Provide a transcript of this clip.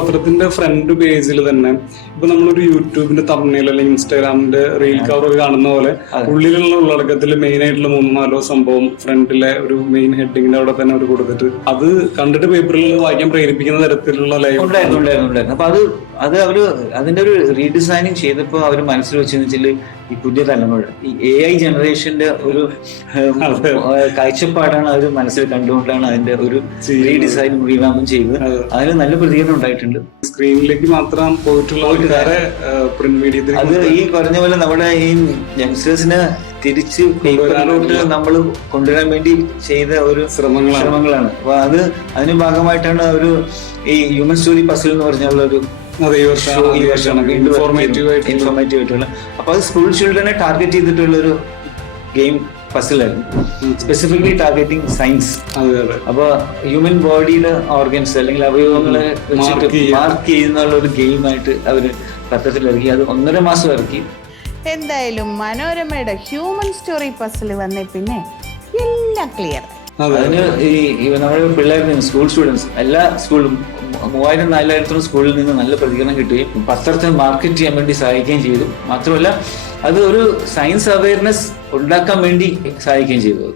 പത്രത്തിന്റെ ഫ്രണ്ട് പേജിൽ തന്നെ ഇപ്പൊ നമ്മളൊരു യൂട്യൂബിന്റെ തമ്മിൽ അല്ലെങ്കിൽ ഇൻസ്റ്റാഗ്രാമിന്റെ റീൽ കവർ കാണുന്ന പോലെ ഉള്ളിലുള്ള ഉള്ളടക്കത്തിൽ മെയിൻ ആയിട്ടുള്ള 3-4 സംഭവം ഫ്രണ്ടിലെ ഒരു മെയിൻ ഹെഡിങ്ങിന്റെ അവിടെ തന്നെ അവർ കൊടുത്തിട്ട് അത് കണ്ടിട്ട് പേപ്പറിൽ വായിക്കാൻ പ്രേരിപ്പിക്കുന്ന തരത്തിലുള്ള ലൈവ് ഉണ്ടായിരുന്നു. അപ്പൊ അത് അവര് അതിന്റെ ഒരു റീഡിസൈനിങ് ചെയ്തപ്പോ അവര് മനസ്സിൽ വെച്ചെന്ന് വെച്ചാല് ഈ പുതിയ തലമുറ ഈ AI ജനറേഷന്റെ ഒരു കാഴ്ചപ്പാടാണ് അവർ മനസ്സിൽ കണ്ടുകൊണ്ടാണ് അതിന്റെ ഒരു റീഡിസൈനും റീവാമും ചെയ്തത്. അതിന് നല്ല പ്രതികരണം ഉണ്ടായിട്ടുണ്ട്. സ്ക്രീനിലേക്ക് മാത്രം പോയിട്ടുള്ള പ്രിന്റ് മീഡിയത്തിൽ അത് ഈ പറഞ്ഞ പോലെ നമ്മുടെ ഈ യങ്സ്റ്റേഴ്സിന് തിരിച്ച് പേപ്പറിലോട്ട് നമ്മൾ കൊണ്ടുവരാൻ വേണ്ടി ചെയ്ത ഒരു ശ്രമങ്ങളാണ്. അപ്പൊ അതിന് ഭാഗമായിട്ടാണ് ഒരു ഈ ഹ്യൂമൻ സ്റ്റോറി പസിൽ എന്ന് പറഞ്ഞുള്ള ഒരു ഇൻഫോർമേറ്റീവ് ആയിട്ടുള്ള, അപ്പൊ അത് സ്കൂൾ ചിൽഡ്രനെ ടാർഗറ്റ് ചെയ്തിട്ടുള്ള ഒരു ഗെയിം പസിലായിരുന്നു. Specifically targeting science. അപ്പൊ ഹ്യൂമൻ ബോഡിയുടെ ഓർഗൻസ് അല്ലെങ്കിൽ അവയവങ്ങളെ വെച്ചിട്ട് മാർക്ക് ചെയ്യുന്നുള്ള ഒരു ഗെയിമായിട്ട് അവര് പത്രത്തിൽ ഇറക്കി. അത് 1.5 മാസം ഇറക്കി. എന്തായാലും മനോരമയുടെ ഹ്യൂമൻ സ്റ്റോറി പസിൽ വന്നേ പിന്നെ എല്ലാം ക്ലിയർ. അതിന് ഈ നമ്മുടെ പിള്ളേരിൽ സ്കൂൾ സ്റ്റുഡൻസ് എല്ലാ സ്കൂളിലും 3000-4000 സ്കൂളിൽ നിന്ന് നല്ല പ്രതികരണം കിട്ടുകയും പത്രത്തെ മാർക്കറ്റ് ചെയ്യാൻ വേണ്ടി സഹായിക്കുകയും ചെയ്തു. മാത്രമല്ല അത് ഒരു സയൻസ് അവയർനെസ് ഉണ്ടാക്കാൻ വേണ്ടി സഹായിക്കുകയും ചെയ്തു.